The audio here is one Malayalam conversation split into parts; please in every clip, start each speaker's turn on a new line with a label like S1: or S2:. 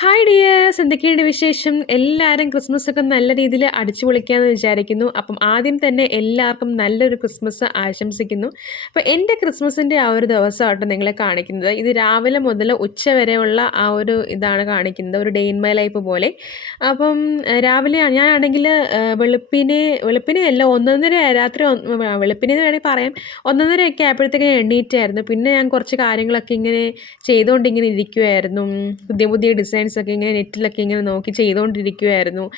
S1: ഹായ് ഡിയേഴ്സ് എന്തൊക്കെയുണ്ട് വിശേഷം? എല്ലാവരും ക്രിസ്മസ് ഒക്കെ നല്ല രീതിയിൽ അടിച്ചു പൊളിക്കാമെന്ന് വിചാരിക്കുന്നു. അപ്പം ആദ്യം തന്നെ എല്ലാവർക്കും നല്ലൊരു ക്രിസ്മസ് ആശംസിക്കുന്നു. അപ്പോൾ എന്റെ ക്രിസ്മസിന്റെ ആ ഒരു ദിവസമായിട്ട് നിങ്ങളെ കാണിക്കുന്നത്. ഇത് രാവിലെ മുതൽ ഉച്ച വരെയുള്ള ആ ഒരു ഇതാണ് കാണിക്കുന്നത്. ഒരു ഡേ ഇൻ മൈ ലൈഫ് പോലെ. അപ്പം രാവിലെ ഞാനാണെങ്കിൽ വെളുപ്പിനെ വെളുപ്പിനെ അല്ല ഒന്നൊന്നര രാത്രി വെളുപ്പിനെ എന്ന് വേണമെങ്കിൽ പറയാം. ഒന്നൊന്നരയൊക്കെ ആയപ്പോഴത്തേക്ക് ഞാൻ എണ്ണീറ്റായിരുന്നു പിന്നെ ഞാൻ കുറച്ച് കാര്യങ്ങളൊക്കെ ഇങ്ങനെ ചെയ്തുകൊണ്ട് ഇങ്ങനെ ഇരിക്കുമായിരുന്നു പുതിയ പുതിയ ഡിസൈൻസ് ഒക്കെ ഇങ്ങനെ നെറ്റിലൊക്കെ ഇങ്ങനെ നോക്കി ചെയ്തുകൊണ്ടിരിക്കുമായിരുന്നു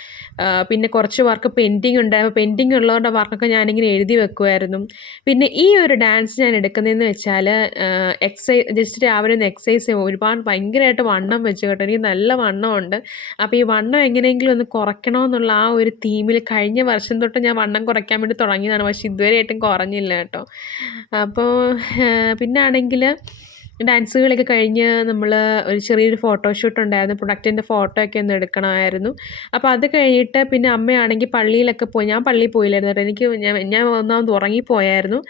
S1: പിന്നെ കുറച്ച് വർക്ക് പെൻഡിങ് ഉണ്ടായപ്പോൾ പെൻഡിങ് ഉള്ളവരുടെ വർക്കൊക്കെ ഞാനിങ്ങനെ എഴുതി വെക്കുമായിരുന്നു പിന്നെ ഈ ഒരു ഡാൻസ് ഞാൻ എടുക്കുന്നതെന്ന് വെച്ചാൽ എക്സൈസ് ജസ്റ്റ് രാവിലെ ഒന്ന് എക്സസൈസ് ചെയ്യും ഒരുപാട് ഭയങ്കരമായിട്ട് വണ്ണം വെച്ച് കേട്ടോ. എനിക്ക് നല്ല വണ്ണമുണ്ട്. അപ്പോൾ ഈ വണ്ണം എങ്ങനെയെങ്കിലും ഒന്ന് കുറയ്ക്കണമെന്നുള്ള ആ ഒരു തീമിൽ കഴിഞ്ഞ വർഷം തൊട്ട് ഞാൻ വണ്ണം കുറയ്ക്കാൻ വേണ്ടി തുടങ്ങിയതാണ്. പക്ഷേ ഇതുവരെയായിട്ടും കുറഞ്ഞില്ല കേട്ടോ. അപ്പോൾ പിന്നെ ആണെങ്കിൽ ഡാൻസുകളൊക്കെ കഴിഞ്ഞ് നമ്മൾ ഒരു ചെറിയൊരു ഫോട്ടോഷൂട്ട് ഉണ്ടായിരുന്നു. പ്രൊഡക്റ്റിന്റെ ഫോട്ടോ ഒക്കെ ഒന്ന് എടുക്കണമായിരുന്നു. അപ്പോൾ അത് കഴിഞ്ഞിട്ട് പിന്നെ അമ്മയാണെങ്കിൽ പള്ളിയിലൊക്കെ പോയി ഞാൻ പള്ളിയിൽ പോയില്ലായിരുന്നു എനിക്ക് ഞാൻ ഞാൻ ഒന്നാമത് ഉറങ്ങിപ്പോയായിരുന്നു.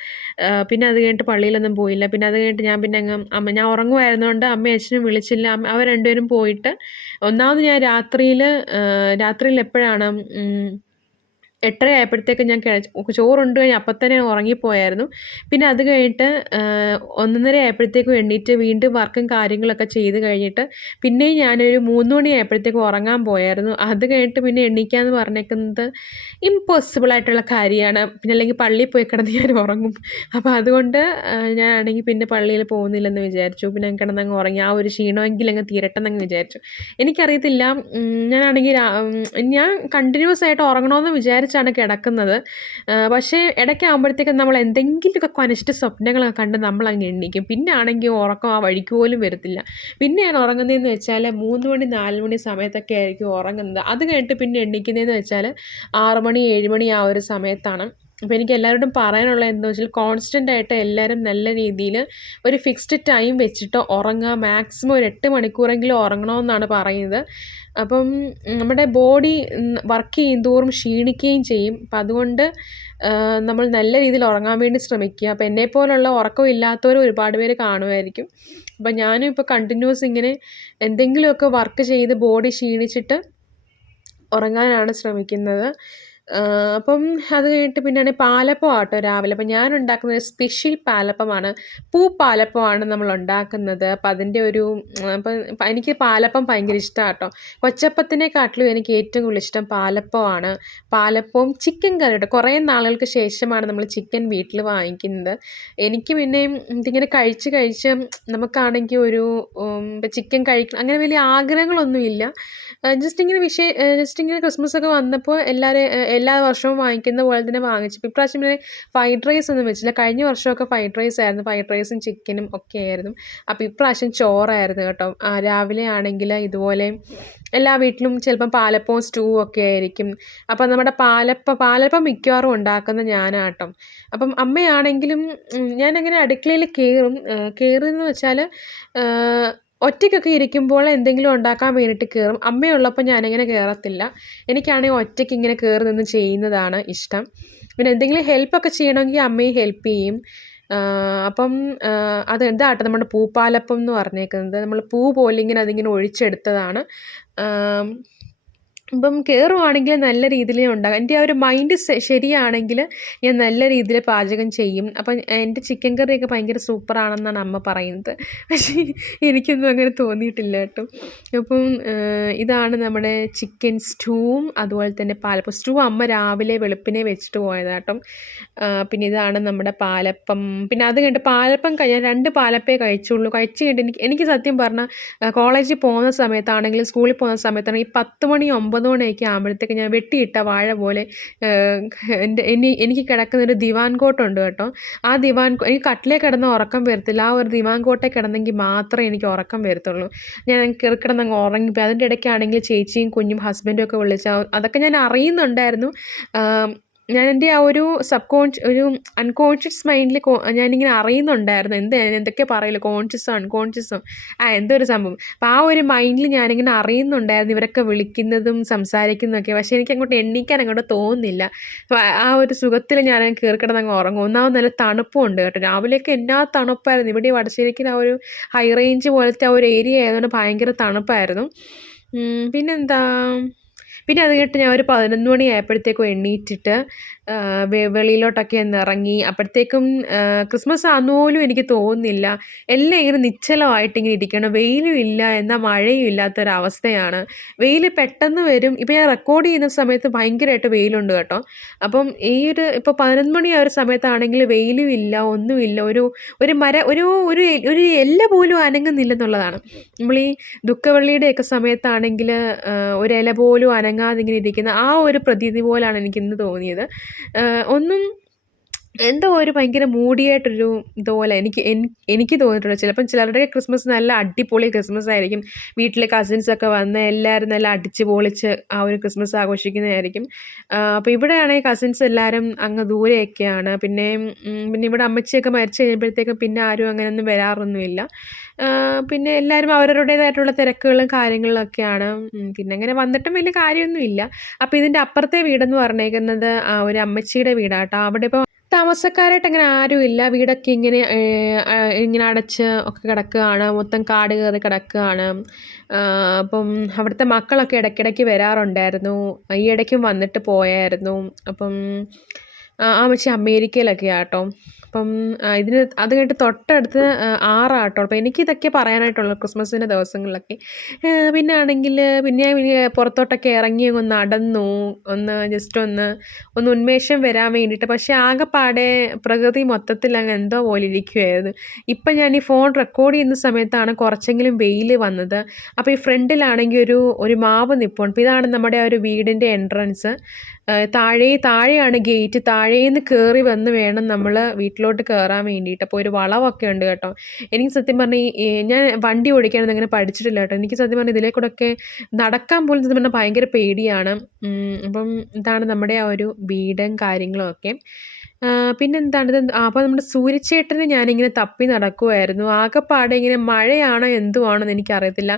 S1: പിന്നെ അത് കഴിഞ്ഞിട്ട് പള്ളിയിലൊന്നും പോയില്ല. പിന്നെ അത് കഴിഞ്ഞിട്ട് ഞാൻ പിന്നെ അങ്ങ് അമ്മ ഞാൻ ഉറങ്ങുമായിരുന്നുകൊണ്ട് അമ്മയും അച്ഛനും വിളിച്ചില്ല. അമ്മ അവർ രണ്ടുപേരും പോയിട്ട് ഒന്നാമത് ഞാൻ രാത്രിയിൽ രാത്രിയിൽ എപ്പോഴാണ് എട്ടര ആയപ്പോഴത്തേക്ക് ഞാൻ കിഴച്ച് ചോറുണ്ട് കഴിഞ്ഞ് അപ്പം തന്നെ ഞാൻ ഉറങ്ങിപ്പോയായിരുന്നു. പിന്നെ അത് കഴിഞ്ഞിട്ട് ഒന്നര ആയപ്പോഴത്തേക്കും എണ്ണീറ്റ് വീണ്ടും വർക്കും കാര്യങ്ങളൊക്കെ ചെയ്ത് കഴിഞ്ഞിട്ട് പിന്നെയും ഞാനൊരു മൂന്ന് മണി ആയപ്പോഴത്തേക്കും ഉറങ്ങാൻ പോയായിരുന്നു. അത് കഴിഞ്ഞിട്ട് പിന്നെ എണ്ണീക്കാന്ന് പറഞ്ഞേക്കുന്നത് ഇമ്പോസിബിൾ ആയിട്ടുള്ള കാര്യമാണ്. പിന്നെ അല്ലെങ്കിൽ പള്ളിയിൽ പോയി കിടന്ന് ഞാൻ ഉറങ്ങും. അപ്പോൾ അതുകൊണ്ട് ഞാനാണെങ്കിൽ പിന്നെ പള്ളിയിൽ പോകുന്നില്ലെന്ന് വിചാരിച്ചു. പിന്നെ കിടന്നങ്ങ് ഉറങ്ങി. ആ ഒരു ക്ഷീണമെങ്കിലും അങ്ങ് തീരട്ടെന്നങ്ങ് വിചാരിച്ചു. എനിക്കറിയത്തില്ല. ഞാനാണെങ്കിൽ ഞാൻ കണ്ടിന്യൂസ് ആയിട്ട് ഉറങ്ങണമെന്ന് വിചാരിച്ചാണ് കിടക്കുന്നത്. പക്ഷേ ഇടയ്ക്കാകുമ്പോഴത്തേക്കും നമ്മൾ എന്തെങ്കിലുമൊക്കെ കനിഷ്ഠ സ്വപ്നങ്ങളൊക്കെ കണ്ട് നമ്മൾ അങ്ങ് എണ്ണിക്കും. പിന്നെ ആണെങ്കിൽ ഉറക്കം ആ വഴിക്ക് പോലും വരത്തില്ല. പിന്നെ ഞാൻ ഉറങ്ങുന്നതെന്ന് വെച്ചാൽ മൂന്ന് മണി നാല് മണി സമയത്തൊക്കെ ആയിരിക്കും ഉറങ്ങുന്നത്. അത് കഴിഞ്ഞിട്ട് പിന്നെ എണ്ണിക്കുന്നതെന്ന് വെച്ചാൽ ആറ് മണി ഏഴ് മണി ആ ഒരു സമയത്താണ്. അപ്പോൾ എനിക്ക് എല്ലാവരോടും പറയാനുള്ള എന്താ വെച്ചാൽ കോൺസ്റ്റന്റ് ആയിട്ട് എല്ലാവരും നല്ല രീതിയിൽ ഒരു ഫിക്സ്ഡ് ടൈം വെച്ചിട്ട് ഉറങ്ങുക മാക്സിമം ഒരു എട്ട് മണിക്കൂറെങ്കിലും ഉറങ്ങണമെന്നാണ് പറയുന്നത്. അപ്പം നമ്മുടെ ബോഡി വർക്ക് ചെയ്യും തോറും ക്ഷീണിക്കുകയും ചെയ്യും. അപ്പം അതുകൊണ്ട് നമ്മൾ നല്ല രീതിയിൽ ഉറങ്ങാൻ വേണ്ടി ശ്രമിക്കുക. അപ്പം എന്നെ പോലുള്ള ഉറക്കം ഇല്ലാത്തവർ ഒരുപാട് പേര് കാണുമായിരിക്കും. അപ്പം ഞാനും ഇപ്പോൾ കണ്ടിന്യൂസ് ഇങ്ങനെ എന്തെങ്കിലുമൊക്കെ വർക്ക് ചെയ്ത് ബോഡി ക്ഷീണിച്ചിട്ട് ഉറങ്ങാനാണ് ശ്രമിക്കുന്നത്. അപ്പം അത് കഴിഞ്ഞിട്ട് പിന്നെയാണ് പാലപ്പം ആട്ടോ രാവിലെ. അപ്പം ഞാൻ ഉണ്ടാക്കുന്നത് സ്പെഷ്യൽ പാലപ്പമാണ്. പൂ പാലപ്പമാണ് നമ്മൾ ഉണ്ടാക്കുന്നത് അപ്പം അതിന്റെ ഒരു അപ്പം എനിക്ക് പാലപ്പം ഭയങ്കര ഇഷ്ടമാണ് കേട്ടോ. കൊച്ചപ്പത്തിനെക്കാട്ടിലും എനിക്ക് ഏറ്റവും കൂടുതൽ ഇഷ്ടം പാലപ്പമാണ്. പാലപ്പവും ചിക്കൻ കറിയുടെ കുറേ നാളുകൾക്ക് ശേഷമാണ് നമ്മൾ ചിക്കൻ വീട്ടിൽ വാങ്ങിക്കുന്നത്. എനിക്ക് പിന്നെ ഇതിങ്ങനെ കഴിച്ച് കഴിച്ച് നമുക്കാണെങ്കിൽ ഒരു ചിക്കൻ കഴിക്കണം അങ്ങനെ വലിയ ആഗ്രഹങ്ങളൊന്നുമില്ല. ജസ്റ്റ് ഇങ്ങനെ വിഷയ ജസ്റ്റ് ഇങ്ങനെ ക്രിസ്മസ് ഒക്കെ വന്നപ്പോൾ എല്ലാവരും എല്ലാ വർഷവും വാങ്ങിക്കുന്ന പോലെ തന്നെ വാങ്ങിച്ചു. ഇപ്രാവശ്യം പിന്നെ ഫ്രൈഡ് റൈസ് ഒന്നും വെച്ചില്ല. കഴിഞ്ഞ വർഷമൊക്കെ ഫ്രൈഡ് റൈസ് ആയിരുന്നു. ഫ്രൈഡ് റൈസും ചിക്കനും ഒക്കെ ആയിരുന്നു. അപ്പോൾ ഇപ്രാവശ്യം ചോറായിരുന്നു കേട്ടോ. രാവിലെ ആണെങ്കിൽ ഇതുപോലെ എല്ലാ വീട്ടിലും ചിലപ്പം പാലപ്പവും സ്റ്റൂവും ഒക്കെ ആയിരിക്കും. അപ്പം നമ്മുടെ പാലപ്പ പാലപ്പം മിക്കവാറും ഉണ്ടാക്കുന്ന ഞാനാട്ടോ അപ്പം അമ്മയാണെങ്കിലും ഞാനങ്ങനെ അടുക്കളയിൽ കയറും കയറുമെന്ന് വെച്ചാൽ ഒറ്റയ്ക്കൊക്കെ ഇരിക്കുമ്പോൾ എന്തെങ്കിലും ഉണ്ടാക്കാൻ വേണ്ടിയിട്ട് കയറും അമ്മയുള്ളപ്പോൾ ഞാനിങ്ങനെ കയറത്തില്ല എനിക്കാണെങ്കിൽ ഒറ്റയ്ക്ക് ഇങ്ങനെ കയറി നിന്ന് ചെയ്യുന്നതാണ് ഇഷ്ടം. പിന്നെ എന്തെങ്കിലും ഹെൽപ്പൊക്കെ ചെയ്യണമെങ്കിൽ അമ്മയും ഹെൽപ്പ് ചെയ്യും. അപ്പം അത് എന്താട്ടോ നമ്മുടെ പൂപ്പാലപ്പം എന്ന് പറഞ്ഞേക്കുന്നത്. നമ്മൾ പൂ പോലെ ഇങ്ങനെ അതിങ്ങനെ ഒഴിച്ചെടുത്തതാണ്. ഇപ്പം കയറുവാണെങ്കിൽ നല്ല രീതിയിൽ ഉണ്ടാകും എന്റെ ആ ഒരു മൈൻഡ് ശരിയാണെങ്കിൽ ഞാൻ നല്ല രീതിയിൽ പാചകം ചെയ്യും. അപ്പം എന്റെ ചിക്കൻ കറിയൊക്കെ ഭയങ്കര സൂപ്പറാണെന്നാണ് അമ്മ പറയുന്നത്. പക്ഷേ എനിക്കൊന്നും അങ്ങനെ തോന്നിയിട്ടില്ല കേട്ടോ. അപ്പം ഇതാണ് നമ്മുടെ ചിക്കൻ സ്റ്റൂവും അതുപോലെ തന്നെ പാലപ്പം. സ്റ്റൂ അമ്മ രാവിലെ വെളുപ്പിനെ വെച്ചിട്ട് പോയതാട്ടോ പിന്നെ ഇതാണ് നമ്മുടെ പാലപ്പം. പിന്നെ അത് കഴിഞ്ഞിട്ട് പാലപ്പം ഞാൻ രണ്ട് പാലപ്പേ കഴിച്ചുള്ളൂ. കഴിച്ച് കഴിഞ്ഞിട്ട് എനിക്ക് എനിക്ക് സത്യം പറഞ്ഞാൽ കോളേജിൽ പോകുന്ന സമയത്താണെങ്കിലും സ്കൂളിൽ പോകുന്ന സമയത്താണെങ്കിൽ പത്ത് മണി ഒമ്പത് മണിയൊക്കെ ആകുമ്പോഴത്തേക്ക് ഞാൻ വെട്ടിയിട്ട വാഴ പോലെ എന്റെ എനി എനിക്ക് കിടക്കുന്ന ഒരു ദിവാൻ കോട്ടുണ്ട് കേട്ടോ. ആ ദിവാൻ എനിക്ക് കട്ടിലേ കിടന്ന് ഉറക്കം വരത്തില്ല. ആ ഒരു ദിവാൻ കോട്ടെ കിടന്നെങ്കിൽ മാത്രമേ എനിക്ക് ഉറക്കം വരത്തുള്ളൂ. ഞാൻ കിടന്ന് അങ്ങ് ഉറങ്ങിപ്പോയി. അതിന്റെ ഇടയ്ക്കാണെങ്കിൽ ചേച്ചിയും കുഞ്ഞും ഹസ്ബൻഡും ഒക്കെ വിളിച്ച അതൊക്കെ ഞാൻ അറിയുന്നുണ്ടായിരുന്നു. ഞാൻ എന്റെ ആ ഒരു സബ് കോൺഷ്യ ഒരു അൺകോൺഷ്യസ് മൈൻഡിൽ ഞാനിങ്ങനെ അറിയുന്നുണ്ടായിരുന്നു. എന്ത് എന്തൊക്കെ പറയില്ല കോൺഷ്യസോ അൺകോൺഷ്യസോ ആ എന്തോ ഒരു സംഭവം? അപ്പോൾ ആ ഒരു മൈൻഡിൽ ഞാനിങ്ങനെ അറിയുന്നുണ്ടായിരുന്നു ഇവരൊക്കെ വിളിക്കുന്നതും സംസാരിക്കുന്നതൊക്കെ പക്ഷേ എനിക്ക് അങ്ങോട്ട് എണ്ണിക്കാൻ അങ്ങോട്ട് തോന്നുന്നില്ല. ആ ഒരു സുഖത്തിൽ ഞാൻ കയറി അങ്ങ് ഉറങ്ങും. ഒന്നാമത് നല്ല തണുപ്പും ഉണ്ട് കേട്ടോ. രാവിലെയൊക്കെ എന്നാ തണുപ്പായിരുന്നു. ഇവിടെ ഈ വടശ്ശേരിക്ക് ആ ഒരു ഹൈ റേഞ്ച് പോലത്തെ ആ ഒരു ഏരിയ ആയതുകൊണ്ട് ഭയങ്കര തണുപ്പായിരുന്നു. പിന്നെന്താ? പിന്നെ അത് കഴിഞ്ഞിട്ട് ഞാൻ ഒരു പതിനൊന്ന് മണി ആയപ്പോഴത്തേക്കും എണ്ണീറ്റിട്ട് വെളിയിലോട്ടൊക്കെ ഒന്ന് ഇറങ്ങി അപ്പോഴത്തേക്കും ക്രിസ്മസ് ആണെന്ന് പോലും എനിക്ക് തോന്നുന്നില്ല. എല്ലാം ഇങ്ങനെ നിശ്ചലമായിട്ട് ഇങ്ങനെ ഇരിക്കണം. വെയിലും ഇല്ല എന്നാൽ മഴയും ഇല്ലാത്തൊരവസ്ഥയാണ്. വെയിൽ പെട്ടെന്ന് വരും. ഇപ്പം ഞാൻ റെക്കോർഡ് ചെയ്യുന്ന സമയത്ത് ഭയങ്കരമായിട്ട് വെയിലുണ്ട് കേട്ടോ. അപ്പം ഈ ഒരു ഇപ്പോൾ പതിനൊന്ന് മണി ആ ഒരു സമയത്താണെങ്കിൽ വെയിലും ഇല്ല ഒന്നുമില്ല ഒരു ഒരു മര ഒരു ഒരു ഒരു എല്ല പോലും അനങ്ങുന്നില്ലെന്നുള്ളതാണ്. നമ്മൾ ഈ ദുഃഖവള്ളിയുടെയൊക്കെ സമയത്താണെങ്കിൽ ഒരു ഇല പോലും അനങ്ങാതെ ഇങ്ങനെ ഇരിക്കുന്ന ആ ഒരു പ്രതീതി പോലാണ് എനിക്ക് ഇന്ന് തോന്നിയത്. ഒന്നും എന്തോ ഒരു ഭയങ്കര മൂടിയായിട്ടൊരു ഇതുപോലെ എനിക്ക് എനിക്ക് തോന്നിയിട്ടുണ്ട്. ചിലപ്പം ചിലരുടെ ക്രിസ്മസ് നല്ല അടിപൊളി ക്രിസ്മസ് ആയിരിക്കും. വീട്ടിലെ കസിൻസൊക്കെ വന്ന് എല്ലാവരും നല്ല അടിച്ച് പൊളിച്ച് ആ ഒരു ക്രിസ്മസ് ആഘോഷിക്കുന്നതായിരിക്കും. അപ്പോൾ ഇവിടെയാണെങ്കിൽ കസിൻസ് എല്ലാവരും അങ്ങ് ദൂരെയൊക്കെയാണ്. പിന്നെ പിന്നെ ഇവിടെ അമ്മച്ചിയൊക്കെ മരിച്ചു കഴിയുമ്പോഴത്തേക്കും പിന്നെ ആരും അങ്ങനെയൊന്നും വരാറൊന്നുമില്ല. പിന്നെ എല്ലാവരും അവരവരുടേതായിട്ടുള്ള തിരക്കുകളും കാര്യങ്ങളും ഒക്കെയാണ്. പിന്നെ അങ്ങനെ വന്നിട്ടും വലിയ കാര്യമൊന്നുമില്ല. അപ്പോൾ ഇതിന്റെ അപ്പുറത്തെ വീടെന്ന് പറഞ്ഞേക്കുന്നത് ഒരു അമ്മച്ചിയുടെ വീടാട്ടോ. അവിടെ ഇപ്പോൾ താമസക്കാരായിട്ട് അങ്ങനെ ആരുമില്ല വീടൊക്കെ ഇങ്ങനെ ഇങ്ങനെ അടച്ച് ഒക്കെ കിടക്കുകയാണ്. മൊത്തം കാട് കയറി കിടക്കുകയാണ്. അപ്പം അവിടുത്തെ മക്കളൊക്കെ ഇടയ്ക്കിടയ്ക്ക് വരാറുണ്ടായിരുന്നു. ഈ ഇടയ്ക്കും വന്നിട്ട് പോയായിരുന്നു. അപ്പം ആ അമ്മച്ചി അമേരിക്കയിലൊക്കെയാട്ടോ. അപ്പം ഇതിന് അത് കഴിഞ്ഞിട്ട് തൊട്ടടുത്ത് ആറാട്ടോ ആറാട്ടോ. അപ്പം എനിക്കിതൊക്കെ പറയാനായിട്ടുള്ളൂ ക്രിസ്മസിന്റെ ദിവസങ്ങളിലൊക്കെ പിന്നെ ആണെങ്കിൽ പിന്നെ പുറത്തോട്ടൊക്കെ ഇറങ്ങി ഒന്ന് നടന്നു ഒന്ന് ജസ്റ്റ് ഒന്ന് ഒന്ന് ഉന്മേഷം വരാൻ വേണ്ടിയിട്ട്. പക്ഷേ ആകെപ്പാടെ പ്രകൃതി മൊത്തത്തിൽ അങ്ങ് എന്തോ പോലെ ഇരിക്കുമായിരുന്നു ഇപ്പം ഞാൻ ഈ ഫോൺ റെക്കോർഡ് ചെയ്യുന്ന സമയത്താണ് കുറച്ചെങ്കിലും വെയിൽ വന്നത്. അപ്പോൾ ഈ ഫ്രണ്ടിലാണെങ്കിൽ ഒരു ഒരു മാവ് നിപ്പുണ്ട്. അപ്പോൾ ഇതാണ് നമ്മുടെ ഒരു വീടിന്റെ എൻട്രൻസ് താഴെ താഴെയാണ് ഗേറ്റ് താഴേന്ന് കയറി വന്ന് വേണം നമ്മൾ വീട്ടിലോട്ട് കയറാൻ വേണ്ടിയിട്ട്. അപ്പോൾ ഒരു വളവൊക്കെ ഉണ്ട് കേട്ടോ. എനിക്ക് സത്യം പറഞ്ഞാൽ ഞാൻ വണ്ടി ഓടിക്കാനൊന്നും അങ്ങനെ പഠിച്ചിട്ടില്ല കേട്ടോ. എനിക്ക് സത്യം പറഞ്ഞാൽ ഇതിലേ ഒക്കെ നടക്കാൻ പോലും സത്യം പറഞ്ഞാൽ ഭയങ്കര പേടിയാണ്. അപ്പം ഇതാണ് നമ്മുടെ ആ ഒരു വീടും കാര്യങ്ങളും ഒക്കെ. പിന്നെന്താണ്? ഇത് അപ്പോൾ നമ്മുടെ സൂര്യച്ചേട്ടനെ ഞാനിങ്ങനെ തപ്പി നടക്കുമായിരുന്നു ആകെപ്പാടെ ഇങ്ങനെ മഴയാണോ എന്തുവാണെന്ന് എനിക്കറിയത്തില്ല.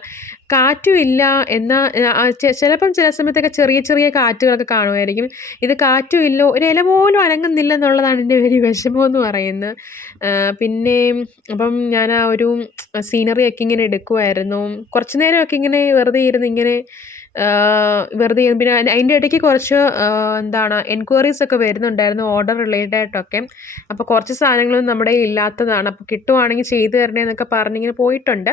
S1: കാറ്റും ഇല്ല. എന്നാൽ ചിലപ്പം ചില സമയത്തൊക്കെ ചെറിയ ചെറിയ കാറ്റുകളൊക്കെ കാണുമായിരിക്കും. ഇത് കാറ്റും ഇല്ല. ഒരു ഇല പോലും അനങ്ങുന്നില്ല എന്നുള്ളതാണ് എന്റെ ഒരു വിഷമം എന്ന് പറയുന്നത്. പിന്നെ അപ്പം ഞാൻ ആ ഒരു സീനറിയൊക്കെ ഇങ്ങനെ എടുക്കുമായിരുന്നു കുറച്ച് നേരമൊക്കെ ഇങ്ങനെ വെറുതെ ഇരുന്ന് ഇങ്ങനെ വെറുതെ പിന്നെ അതിന്റെ- ഇടയ്ക്ക് കുറച്ച് എന്താണ് എൻക്വയറീസ് ഒക്കെ വരുന്നുണ്ടായിരുന്നു ഓർഡർ റിലേറ്റഡ് ആയിട്ടൊക്കെ. അപ്പോൾ കുറച്ച് സാധനങ്ങളൊന്നും നമ്മുടെ ഇല്ലാത്തതാണ്. അപ്പോൾ കിട്ടുവാണെങ്കിൽ ചെയ്തു തരണേ എന്നൊക്കെ പറഞ്ഞിങ്ങനെ പോയിട്ടുണ്ട്.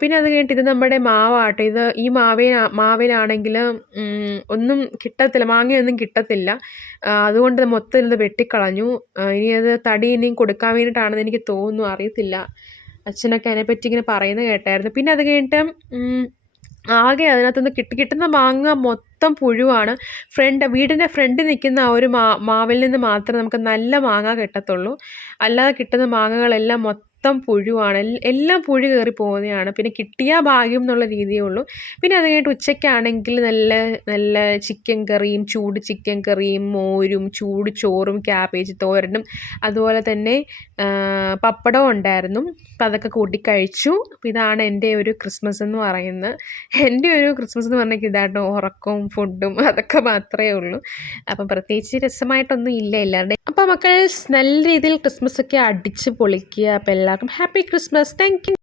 S1: പിന്നെ അത് കഴിഞ്ഞിട്ട് ഇത് നമ്മുടെ മാവാട്ടോ. ഇത് ഈ മാവേ മാവിനാണെങ്കിൽ ഒന്നും കിട്ടത്തില്ല. മാങ്ങയൊന്നും കിട്ടത്തില്ല. അതുകൊണ്ട് മൊത്തം ഇത് വെട്ടിക്കളഞ്ഞു. ഇനി അത് തടി ഇനിയും കൊടുക്കാൻ വേണ്ടിയിട്ടാണെന്ന് എനിക്ക് തോന്നുന്നു. അറിയത്തില്ല. അച്ഛനൊക്കെ അതിനെപ്പറ്റി ഇങ്ങനെ പറയുന്നത് കേട്ടായിരുന്നു. പിന്നെ അത് കഴിഞ്ഞിട്ട് ആകെ അതിനകത്തുനിന്ന് കിട്ടി കിട്ടുന്ന മാങ്ങ മൊത്തം പുഴുവാണ്. ഫ്രണ്ട് വീടിന്റെ ഫ്രണ്ട് നിൽക്കുന്ന ആ ഒരു മാ മാവിൽ നിന്ന് മാത്രമേ നമുക്ക് നല്ല മാങ്ങ കിട്ടത്തുള്ളൂ. അല്ലാതെ കിട്ടുന്ന മാങ്ങകളെല്ലാം മൊത്തം പുഴുവാണ്. എല്ലാം പുഴു കയറി പോകുന്നതാണ്. പിന്നെ കിട്ടിയ ഭാഗ്യം എന്നുള്ള രീതിയേ ഉള്ളൂ. പിന്നെ അത് കഴിഞ്ഞിട്ട് ഉച്ചയ്ക്കാണെങ്കിൽ നല്ല നല്ല ചിക്കൻ കറിയും ചൂട് ചിക്കൻ കറിയും മോരും ചൂട് ചോറും ക്യാബേജ് തോരനും അതുപോലെ തന്നെ പപ്പടവും ഉണ്ടായിരുന്നു. അപ്പം അതൊക്കെ കൂട്ടി കഴിച്ചു. അപ്പം ഇതാണ് എന്റെ ഒരു ക്രിസ്മസ് എന്ന് പറയുന്നത്. എന്റെ ഒരു ക്രിസ്മസ് എന്ന് പറഞ്ഞാൽ ഇതാട്ടോ ഉറക്കവും ഫുഡും അതൊക്കെ മാത്രമേ ഉള്ളൂ. അപ്പം പ്രത്യേകിച്ച് രസമായിട്ടൊന്നും ഇല്ല എല്ലാവരുടെയും. അപ്പം മക്കൾ നല്ല രീതിയിൽ ക്രിസ്മസ് ഒക്കെ അടിച്ച് പൊളിക്കുക. അപ്പം എല്ലാവർക്കും ഹാപ്പി ക്രിസ്മസ്. താങ്ക്